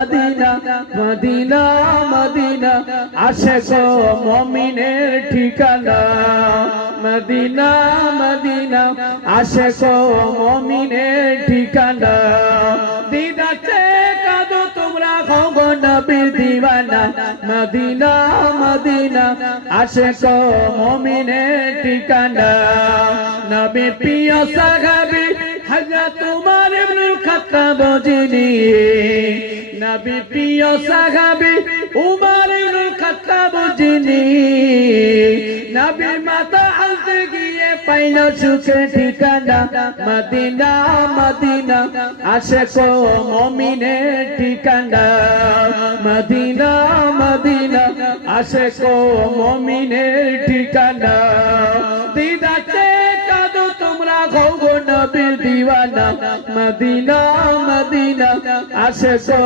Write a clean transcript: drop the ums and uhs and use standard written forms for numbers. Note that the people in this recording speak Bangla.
মদিনা মদিনা মদিনা আশিক ও মুমিনের ঠিকানা মদিনা মদিনা আশিক ও মুমিনের ঠিকানা দিদাতে কাঁদো তোমরা গো নবীর দিওয়ানা মদিনা মদিনা আশিক ও মুমিনের ঠিকানা নবী প্রিয় সাহাবী হযরত উমর ইবনে খাত্তাব যিনি নবী প্রিয় সাহাবী উমর ইবনে খাত্তাব যিনি নবীর মাথা আলতে গিয়ে পাইল সুখের ঠিকানা মদিনা মদিনা আশিক ও মুমিনের ঠিকানা মদিনা মদিনা আশিক ও মুমিনের ঠিকানা দিদাতে কাঁদো তোমরা গো নবীর দিওয়ানা মদিনা মদিনা আশিক ও